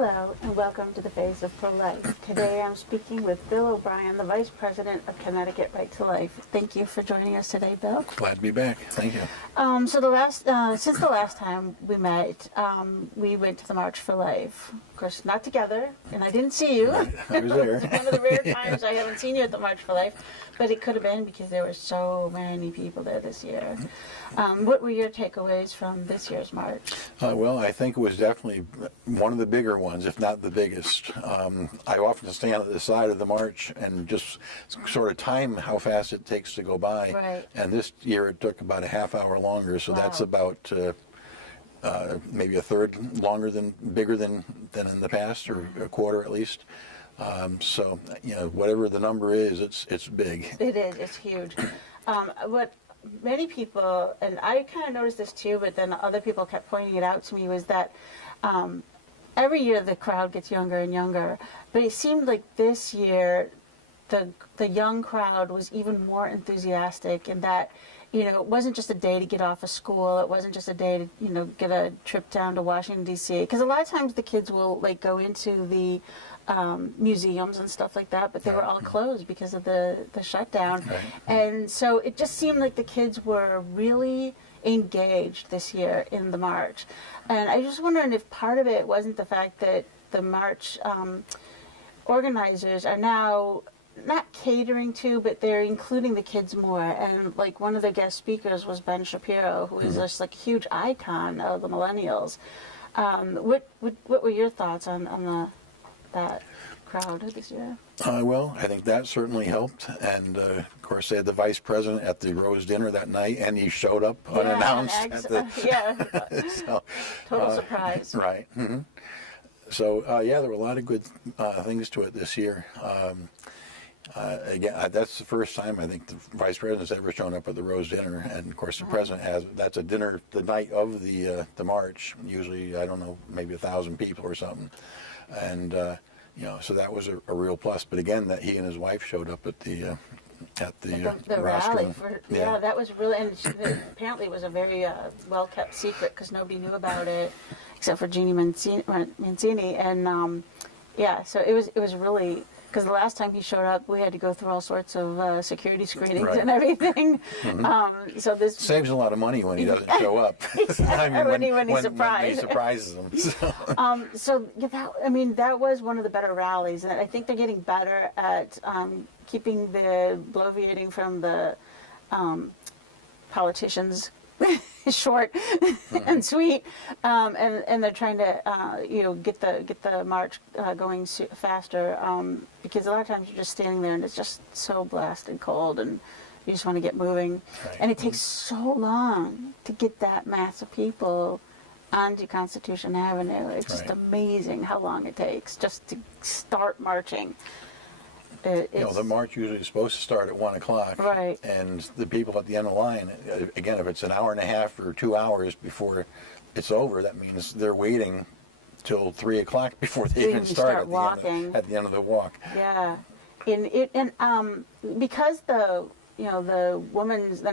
Hello and welcome to the Face of Pro-Life. Today I'm speaking with Bill O'Brien, the Vice President of Connecticut Right to Life. Thank you for joining us today, Bill. Glad to be back. Thank you. Since the last time we met, we went to the March for Life. Of course, not together, and I didn't see you. I was there. It's one of the rare times I haven't seen you at the March for Life, but it could have been because there were so many people there this year. What were your takeaways from this year's March? Well, I think it was definitely one of the bigger ones, if not the biggest. I often stand at the side of the march and just sort of time how fast it takes to go by. Right. And this year it took about a half hour longer, so Wow. that's about maybe a third bigger than in the past, or a quarter at least. So, whatever the number is, it's big. It is. It's huge. What many people, and I kind of noticed this too, but then other people kept pointing it out to me, was that every year the crowd gets younger and younger, but it seemed like this year the young crowd was even more enthusiastic, and that it wasn't just a day to get off of school. It wasn't just a day to get a trip down to Washington D.C. Because a lot of times the kids will go into the museums and stuff like that, but they were all closed because of the shutdown. Right. And so it just seemed like the kids were really engaged this year in the march. And I was just wondering if part of it wasn't the fact that the march organizers are now not catering to, but they're including the kids more. And one of the guest speakers was Ben Shapiro, who is just a huge icon of the millennials. What were your thoughts on that crowd this year? Well, I think that certainly helped, and of course they had the vice president at the Rose Dinner that night, and he showed up unannounced. So, total surprise. Right. Mm-hmm. So there were a lot of good things to it this year. Again, that's the first time I think the vice president's ever shown up at the Rose Dinner, and of course the president has. That's a dinner the night of the march. Usually, I don't know, maybe 1,000 people or something, and so that was a real plus. But again, that he and his wife showed up at the rally. rostrum. That was really, and apparently it was a very well kept secret because nobody knew about it except for Jeannie Mancini, and so it was really. Because the last time he showed up, we had to go through all sorts of security screenings and everything. Mm-hmm. So this saves a lot of money when he doesn't show up. when he surprises them. That was one of the better rallies, and I think they're getting better at keeping the bloviating from the politicians short and sweet, and they're trying to get the march going faster, because a lot of times you're just standing there and it's just so blasted cold and you just want to get moving, and it takes so long to get that mass of people onto Constitution Avenue. It's just amazing how long it takes just to start marching. The march usually is supposed to start at 1 o'clock, right? And the people at the end of the line, again, if it's an hour and a half or 2 hours before it's over, that means they're waiting till 3 o'clock before they even start at the end of the walk. Yeah, because the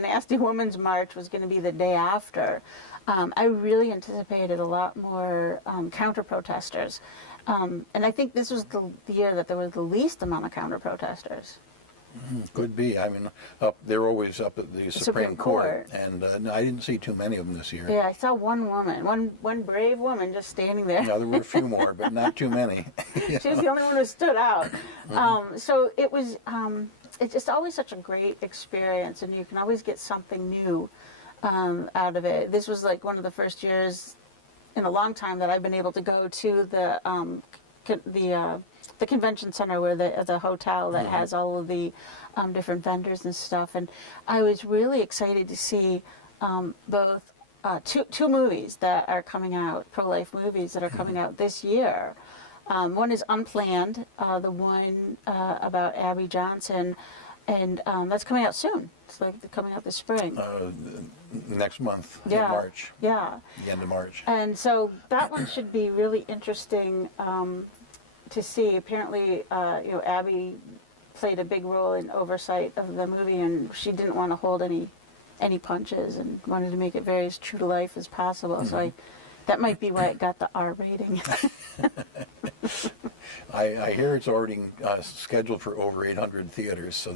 nasty women's march was going to be the day after, I really anticipated a lot more counter protesters. And I think this was the year that there was the least amount of counter-protesters. Could be. I mean, they're always up at the Supreme Court. And I didn't see too many of them this year. Yeah, I saw one woman, one brave woman just standing there. Yeah, there were a few more, but not too many. She was the only one who stood out. So it was, it's just always such a great experience, and you can always get something new out of it. This was one of the first years in a long time that I've been able to go to the convention center, where the hotel that has all of the different vendors and stuff, and I was really excited to see both two movies that are coming out, pro-life movies that are coming out this year. One is Unplanned, the one about Abby Johnson, and that's coming out soon. It's coming out this spring. Next month, in March. Yeah. The end of March. And so that one should be really interesting to see. Apparently, Abby played a big role in oversight of the movie, and she didn't want to hold any punches and wanted to make it very as true to life as possible. Mm-hmm. So that might be why it got the R rating. I hear it's already scheduled for over 800 theaters, so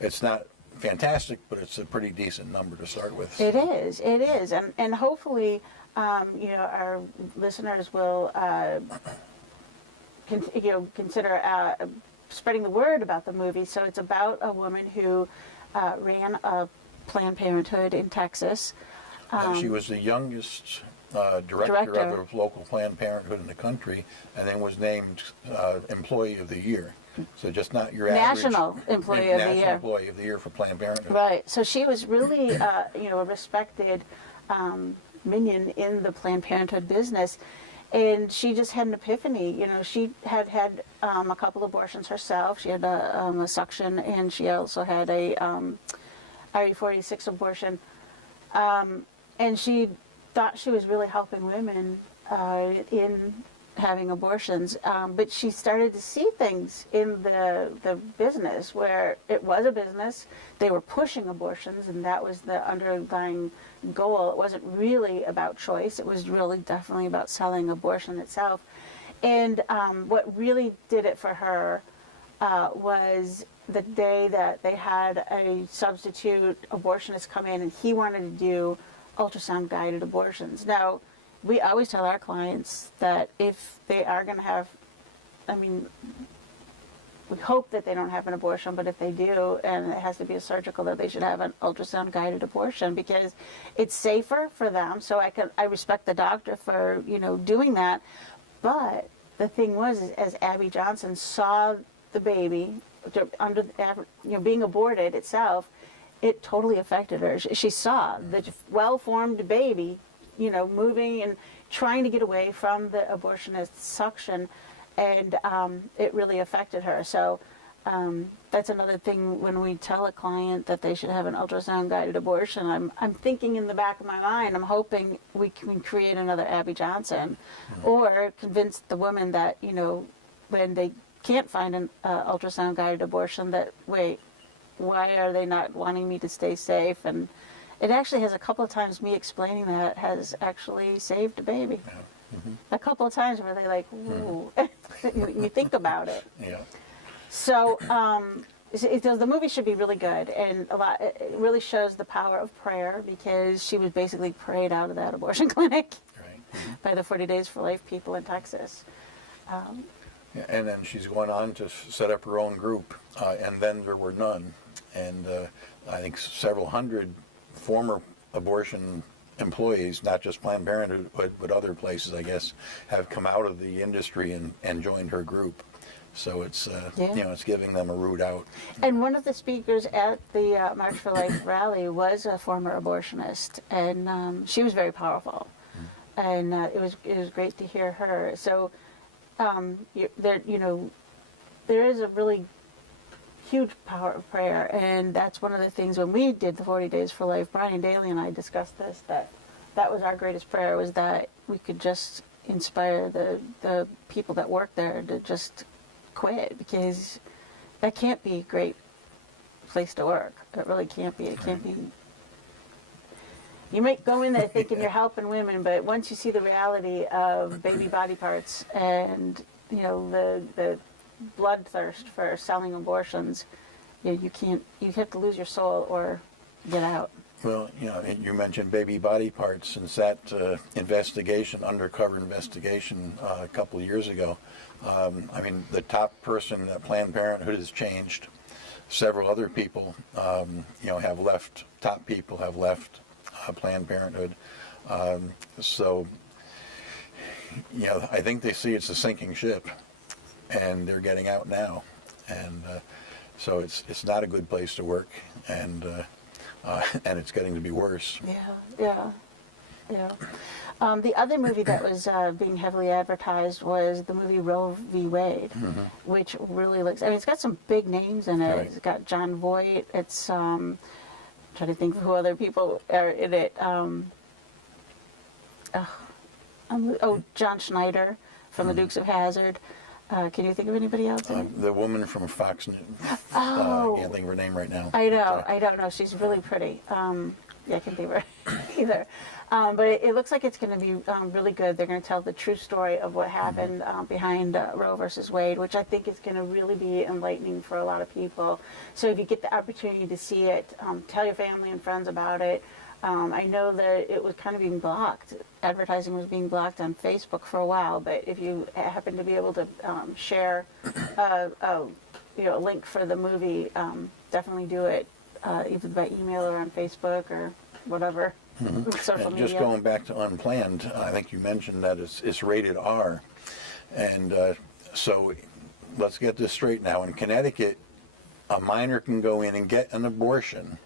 it's not fantastic, but it's a pretty decent number to start with. It is, and hopefully, our listeners will, consider spreading the word about the movie. So it's about a woman who ran a Planned Parenthood in Texas. She was the youngest director of a local Planned Parenthood in the country, and then was named Employee of the Year. So just not your National average Employee of the Year. National Employee of the Year for Planned Parenthood. Right. So she was really, a respected minion in the Planned Parenthood business. And she just had an epiphany. She had a couple abortions herself. She had a suction, and she also had a RE46 abortion. And she thought she was really helping women in having abortions. But she started to see things in the business where it was a business. They were pushing abortions, and that was the underlying goal. It wasn't really about choice. It was really definitely about selling abortion itself. And what really did it for her was the day that they had a substitute abortionist come in, and he wanted to do ultrasound guided abortions. Now, we always tell our clients that if they are going to have, we hope that they don't have an abortion, but if they do, and it has to be a surgical, that they should have an ultrasound guided abortion, because it's safer for them. So I respect the doctor for, doing that. But the thing was, as Abby Johnson saw the baby under being aborted itself, it totally affected her. She saw the well-formed baby, moving and trying to get away from the abortionist suction, and it really affected her. So that's another thing when we tell a client that they should have an ultrasound-guided abortion. I'm thinking in the back of my mind, I'm hoping we can create another Abby Johnson, or convince the woman that, when they can't find an ultrasound-guided abortion, that, wait, why are they not wanting me to stay safe? And it actually has a couple of times me explaining that has actually saved a baby. Yeah. Mm-hmm. A couple of times where they like, ooh, you think about it. Yeah. So the movie should be really good, and it really shows the power of prayer, because she was basically prayed out of that abortion clinic by the 40 Days for Life people in Texas. Yeah, and then she's going on to set up her own group, and then there were none. And I think several hundred former abortion employees, not just Planned Parenthood, but other places, I guess, have come out of the industry and joined her group. So it's it's giving them a route out. And one of the speakers at the March for Life rally was a former abortionist, and she was very powerful, and it was great to hear her. So there is a really huge power of prayer, and that's one of the things when we did the 40 Days for Life, Brian Daly and I discussed this, that was our greatest prayer, was that we could just inspire the people that work there to just quit, because that can't be a great place to work. It really can't be. It can't be. You might go in there thinking you're helping women, but once you see the reality of baby body parts and the bloodthirst for selling abortions, you have to lose your soul or get out. Well, you mentioned baby body parts. Since that undercover investigation a couple of years ago, the top person at Planned Parenthood has changed. Several other people, have left. Top people have left Planned Parenthood. So, I think they see it's a sinking ship, and they're getting out now, and so it's not a good place to work, and it's getting to be worse. Yeah. The other movie that was being heavily advertised was the movie Roe v. Wade, which really looks. It's got some big names in it. Right. It's got John Voight. It's trying to think of who other people are in it. John Schneider from the Dukes of Hazzard. Can you think of anybody else? The woman from Fox News. I can't think of her name right now. I know. I don't know. She's really pretty. I can think of her. either. But it looks like it's going to be really good. They're going to tell the true story of what happened behind Roe versus Wade, which I think is going to really be enlightening for a lot of people. So if you get the opportunity to see it, tell your family and friends about it. I know that it was kind of being blocked. Advertising was being blocked on Facebook for a while, but if you happen to be able to share a link for the movie, definitely do it, either by email or on Facebook or whatever. Social media. Just going back to Unplanned, I think you mentioned that it's rated R. And so let's get this straight now. In Connecticut, a minor can go in and get an abortion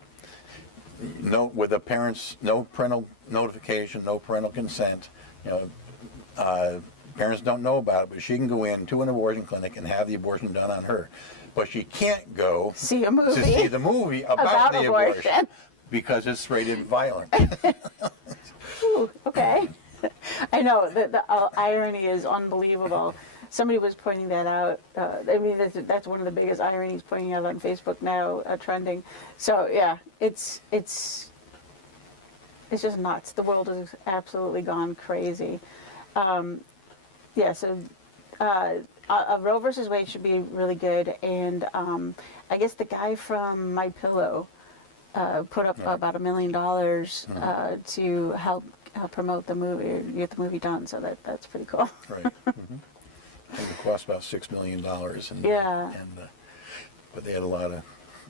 with a parent's no parental notification, no parental consent. Parents don't know about it, but she can go in to an abortion clinic and have the abortion done on her. But she can't go see a movie to see the movie about the abortion because it's rated violent. Ooh, okay. I know, the irony is unbelievable. Somebody was pointing that out. I mean, that's one of the biggest ironies pointing out on Facebook now, trending. So yeah, it's just nuts. The world has absolutely gone crazy. So Roe versus Wade should be really good, and I guess the guy from My Pillow put up about $1 million to help promote the movie, or get the movie done. So that's pretty cool. Right. I think it cost about $6 million. But they had a lot of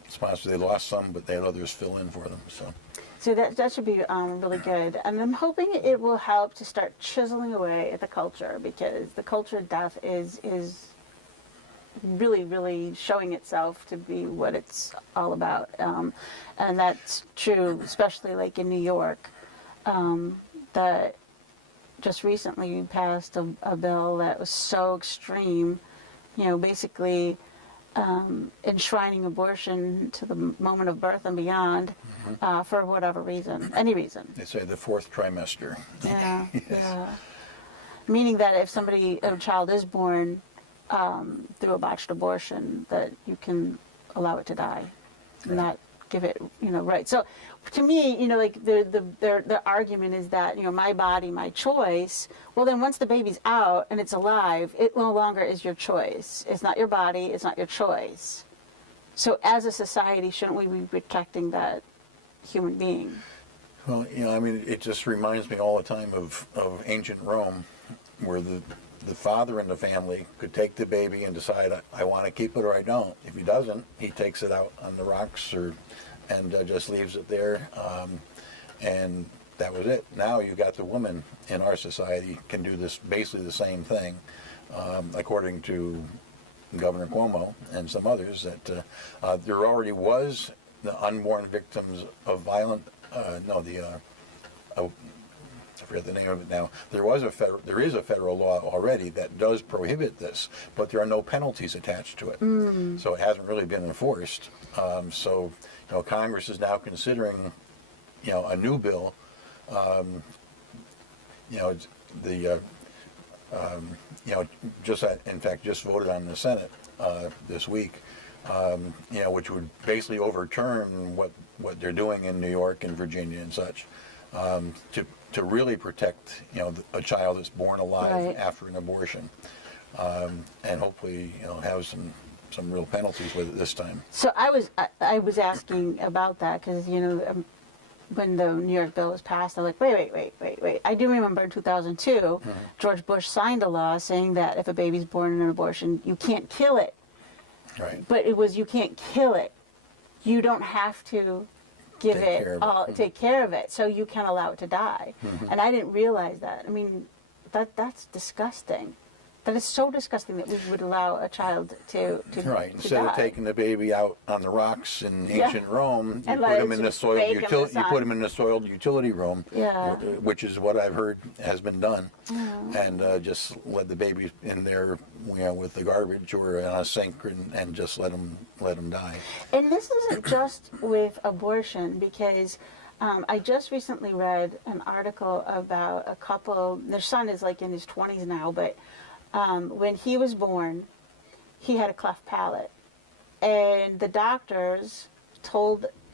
sponsors. They lost some, but they had others fill in for them. So that should be really good. And I'm hoping it will help to start chiseling away at the culture, because the culture of death is really, really showing itself to be what it's all about. And that's true, especially like in New York, that just recently passed a bill that was so extreme, basically enshrining abortion to the moment of birth and beyond, for whatever reason, any reason. They say the fourth trimester. Yeah, Yes. yeah. Meaning that if a child is born through a botched abortion, that you can allow it to die, and not give it, right. So, to me, like their argument is that my body, my choice. Well, then once the baby's out and it's alive, it no longer is your choice. It's not your body. It's not your choice. So, as a society, shouldn't we be protecting that human being? Well, it just reminds me all the time of ancient Rome, where the father in the family could take the baby and decide, I want to keep it or I don't. If he doesn't, he takes it out on the rocks and just leaves it there, and that was it. Now you got the woman in our society can do this, basically the same thing, according to Governor Cuomo and some others, that there already was the unborn victims of violent, I forget the name of it now. There is a federal law already that does prohibit this, but there are no penalties attached to it. So it hasn't really been enforced. So Congress is now considering, a new bill. Just voted on in the Senate this week. Which would basically overturn what they're doing in New York and Virginia and such, to really protect a child that's born alive after an abortion, and hopefully have some real penalties with it this time. So I was asking about that because when the New York bill was passed, I'm like, wait. I do remember in 2002, George Bush signed a law saying that if a baby's born in an abortion, you can't kill it. Right. But it was, you can't kill it. You don't have to take care of it, so you can allow it to die. And I didn't realize that. I mean, that's disgusting. That is so disgusting that we would allow a child to Right. to Instead die. of taking the baby out on the rocks in ancient Rome, you And put let him it in the just soiled bake in the utility. You sun. put him in the soiled utility room, Yeah. which is what I've heard has been done, and just let the baby in there, with the garbage or on a sink, and just let him die. And this isn't just with abortion, because I just recently read an article about a couple. Their son is like in his 20s now, but when he was born, he had a cleft palate, and the doctors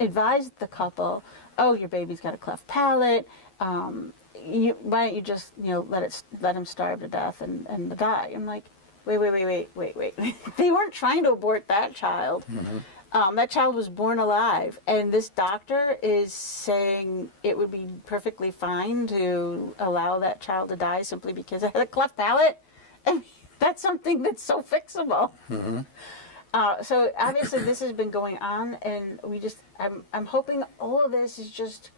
advised the couple, "Oh, your baby's got a cleft palate, why don't you just, let him starve to death and die? I'm like, wait. They weren't trying to abort that child. That child was born alive, and this doctor is saying it would be perfectly fine to allow that child to die simply because it had a cleft palate. I mean, that's something that's so fixable. So obviously this has been going on, and I'm hoping all of this is just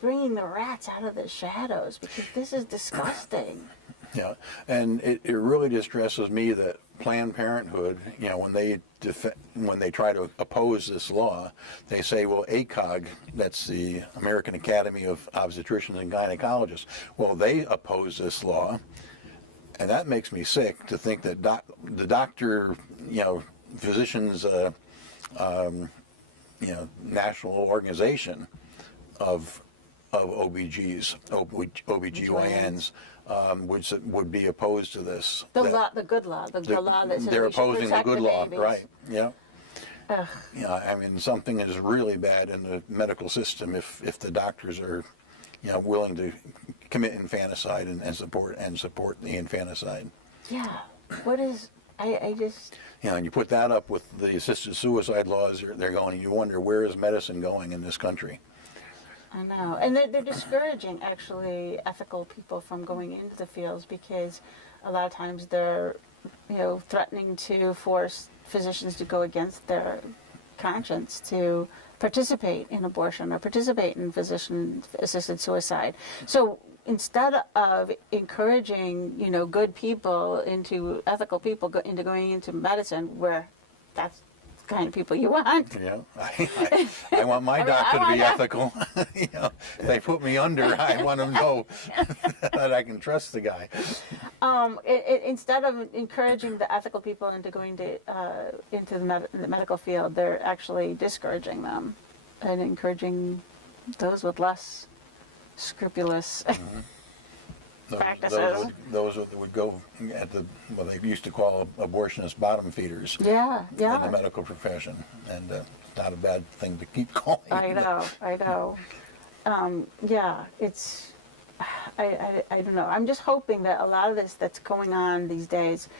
bringing the rats out of the shadows, because this is disgusting. Yeah, and it really distresses me that Planned Parenthood, when they try to oppose this law, they say, well, ACOG, that's the American Academy of Obstetricians and Gynecologists, well, they oppose this law, and that makes me sick to think that the doctor, physicians, national organization of OBGYNs would be opposed to this. The law that says they're we should opposing the protect good the law, babies. right? Yeah. Ugh. I mean, something is really bad in the medical system if the doctors are, willing to commit infanticide and support the infanticide. Yeah. What is? I just. And you put that up with the assisted suicide laws they're going, and you wonder, where is medicine going in this country? I know, and they're discouraging actually ethical people from going into the fields, because a lot of times they're, threatening to force physicians to go against their conscience to participate in abortion or participate in physician-assisted suicide. So instead of encouraging, good people ethical people into going into medicine, where that's the kind of people you want. Yeah, I want my doctor to be ethical. If they put me under, I want them to know that I can trust the guy. Instead of encouraging the ethical people into going into the medical field, they're actually discouraging them and encouraging those with less scrupulous practices. Those that would go at what they used to call abortionist bottom feeders. Yeah. In the medical profession, and it's not a bad thing to keep calling. I know. It's. I don't know. I'm just hoping that a lot of this that's going on these days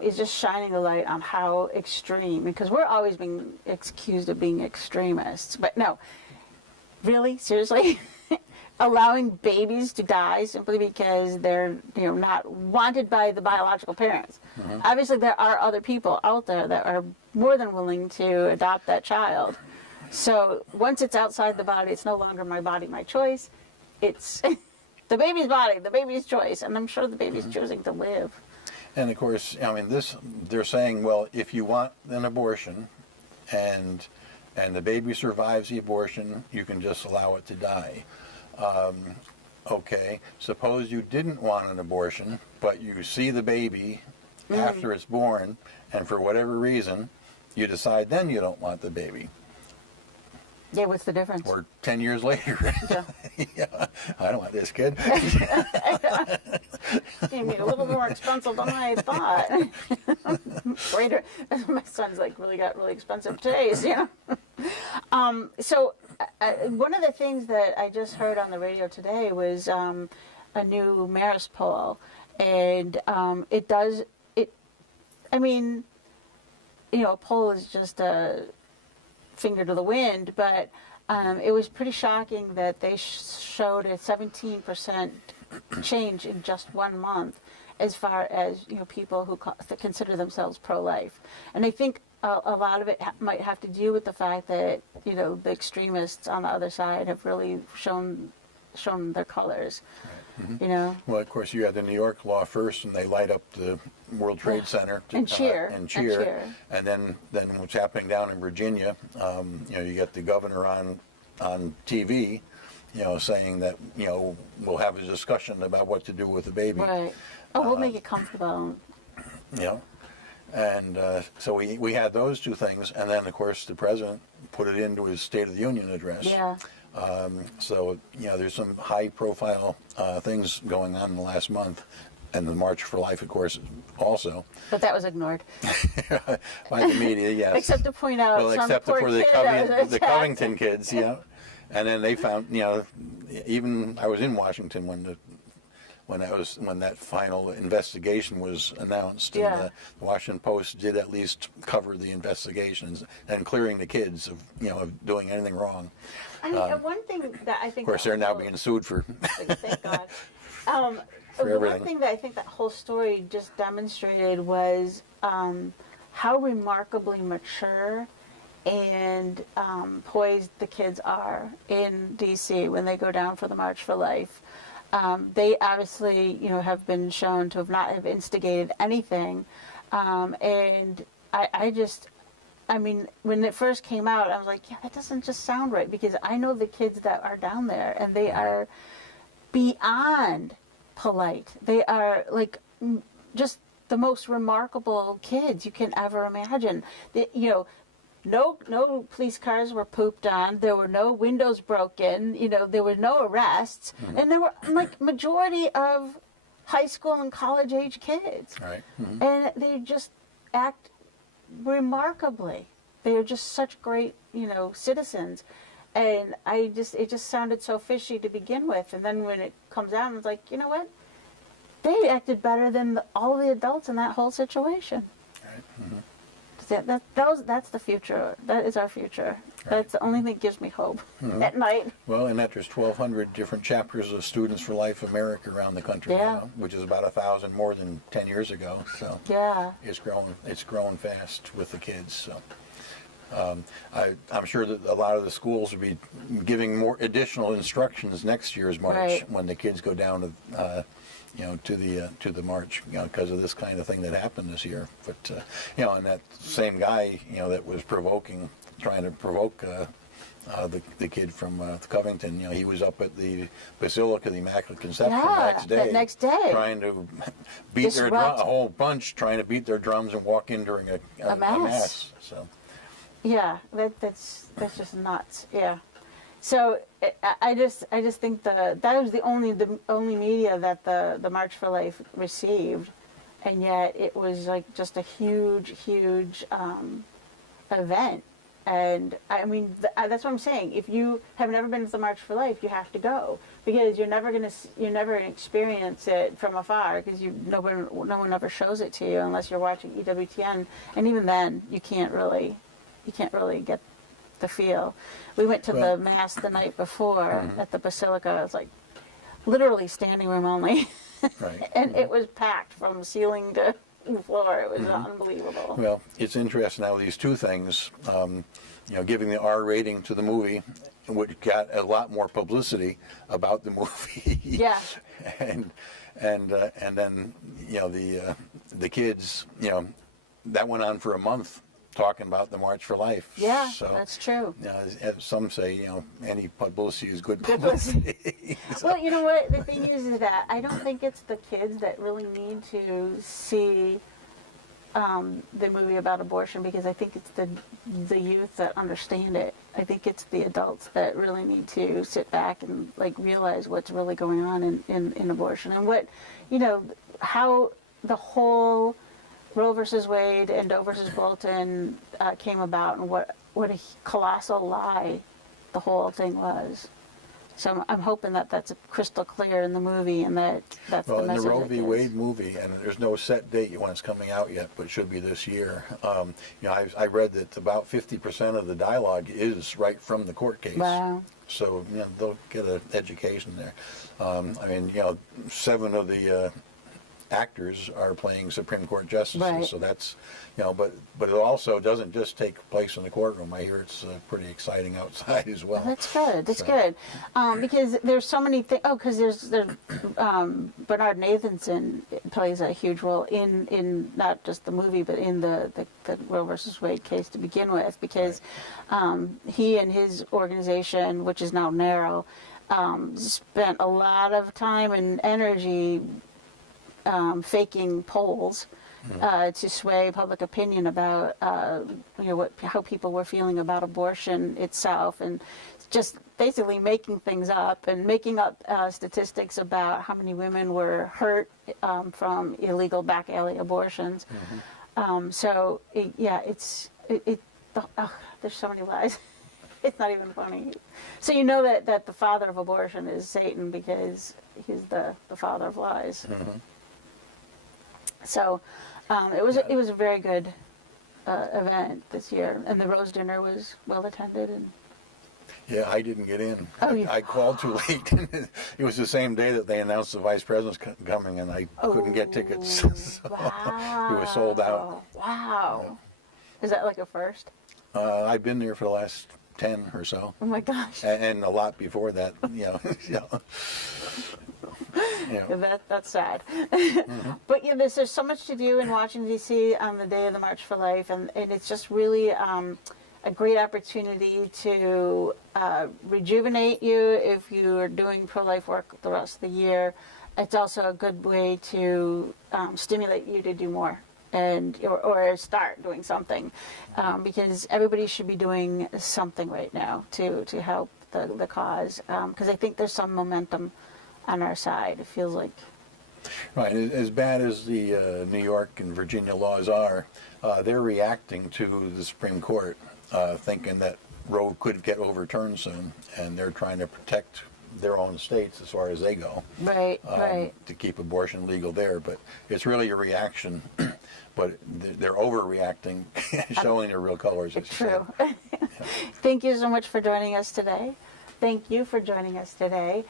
is just shining a light on how extreme, because we're always being accused of being extremists. But no, really, seriously, allowing babies to die simply because they're not wanted by the biological parents. Obviously, there are other people out there that are more than willing to adopt that child. So once it's outside the body, it's no longer my body, my choice. It's the baby's body, the baby's choice, and I'm sure the baby's choosing to live. And of course, they're saying, well, if you want an abortion and the baby survives the abortion, you can just allow it to die. Okay, suppose you didn't want an abortion, but you see the baby after it's born, and for whatever reason, you decide then you don't want the baby. Yeah, what's the difference? Or 10 years later. Yeah, I don't want this kid. It's going to be a little more expensive than I thought. Greater. My son's got really expensive taste, So one of the things that I just heard on the radio today was a new Marist poll, and a poll is just a finger to the wind, but it was pretty shocking that they showed a 17% change in just 1 month as far as people who consider themselves pro-life. And I think a lot of it might have to do with the fact that the extremists on the other side have really shown their colors. Well, of course, you had the New York law first, and they light up the World Trade Center and cheer. And then what's happening down in Virginia, you get the governor on TV, saying that we'll have a discussion about what to do with the baby. Right. We'll make it comfortable. And so we had those two things, and then of course the president put it into his State of the Union address. Yeah. So there's some high-profile things going on in the last month, and the March for Life, of course, also. But that was ignored. By the media, yes. Except to point out well, some except poor for kid the Covington kids, And then they found, even I was in Washington when that final investigation was announced, and the Washington Post did at least cover the investigations and clearing the kids of doing anything wrong. I mean, one thing that I think, of course, they're now being sued for. Thank God. For the everything. one thing that I think that whole story just demonstrated was how remarkably mature and poised the kids are in D.C. when they go down for the March for Life. They obviously, have been shown to not have instigated anything, and I mean, when it first came out, I was like, yeah, that doesn't just sound right, because I know the kids that are down there, and they are beyond polite. They are like just the most remarkable kids you can ever imagine. No police cars were pooped on. There were no windows broken. There were no arrests, and there were like majority of high school and college age kids, Right. and they just act remarkably. They are just such great, citizens, and it just sounded so fishy to begin with, and then when it comes out, it's like, you know what? They acted better than all the adults in that whole situation. Right. That's the future. That is our future. Right. That's the only thing that gives me hope at night. Well, and that there's 1,200 different chapters of Students for Life America around the country now, which is about 1,000 more than 10 years ago. So it's growing fast with the kids. So I'm sure that a lot of the schools will be giving more additional instructions next year's March when the kids go down to the march, because of this kind of thing that happened this year. But and that same guy, that was trying to provoke the kid from Covington, he was up at the Basilica of the Immaculate Conception the next day, trying to beat a whole bunch, trying to beat their drums and walk in during a mass. So. Yeah, that's just nuts. Yeah. So I just think that was the only media that the March for Life received, and yet it was like just a huge event. And I mean, that's what I'm saying. If you have never been to the March for Life, you have to go, because you're never gonna experience it from afar, because no one ever shows it to you unless you're watching EWTN, and even then you can't really get the feel. We went to the mass the night before at the Basilica. It was like literally standing room only, and it was packed from ceiling to floor. It was unbelievable. Well, it's interesting now, these two things, giving the R rating to the movie, which got a lot more publicity about the movie. Yeah. and then the kids, that went on for a month, talking about the March for Life. Yeah, so, that's true. As some say, any publicity is good publicity. So. Well, you know what? The thing is that I don't think it's the kids that really need to see the movie about abortion, because I think it's the youth that understand it. I think it's the adults that really need to sit back and realize what's really going on in abortion, and how the whole Roe versus Wade and Doe versus Bolton came about, and what a colossal lie the whole thing was. So I'm hoping that that's crystal clear in the movie, and that's the message. Well, in the Roe v. Wade movie, and there's no set date when it's coming out yet, but it should be this year. I read that about 50% of the dialogue is right from the court case. Wow. So they'll get an education there. 7 of the actors are playing Supreme Court justices, so that's but it also doesn't just take place in the courtroom. I hear it's pretty exciting outside as well. That's good. That's good, because there's so many things. Oh, because there's Bernard Nathanson plays a huge role in not just the movie, but in the Roe versus Wade case to begin with, because he and his organization, which is now NARROW, spent a lot of time and energy faking polls to sway public opinion about how people were feeling about abortion itself, and just basically making things up and making up statistics about how many women were hurt from illegal back alley abortions. Mm-hmm. There's so many lies. It's not even funny. So you know that the father of abortion is Satan because he's the father of lies. Mm-hmm. So it was a very good event this year, and the rose dinner was well attended. And Yeah, I didn't get in. Oh, yeah. I called too late. It was the same day that they announced the vice president's coming, and I couldn't get tickets. So wow! it was sold out. Wow! Yeah. Is that like a first? I've been there for the last 10 or so, Oh my gosh! and a lot before that. That's sad. But yeah, there's so much to do in Washington D.C. on the day of the March for Life, and it's just really a great opportunity to rejuvenate you if you are doing pro-life work the rest of the year. It's also a good way to stimulate you to do more or start doing something, because everybody should be doing something right now to help the cause, because I think there's some momentum on our side. It feels like. Right. As bad as the New York and Virginia laws are, they're reacting to the Supreme Court, thinking that Roe could get overturned soon, and they're trying to protect their own states as far as they go. Right, right. To keep abortion legal there. But it's really a reaction, but they're overreacting, showing their real colors. It's true. Thank you so much for joining us today. Thank you for joining us today.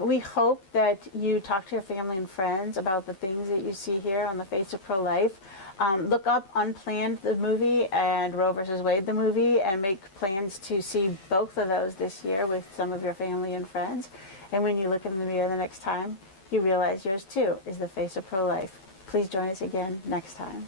We hope that you talk to your family and friends about the things that you see here on the Face of Pro-Life. Look up Unplanned, the movie, and Roe versus Wade, the movie, and make plans to see both of those this year with some of your family and friends. And when you look in the mirror the next time, you realize yours too is the Face of Pro-Life. Please join us again next time.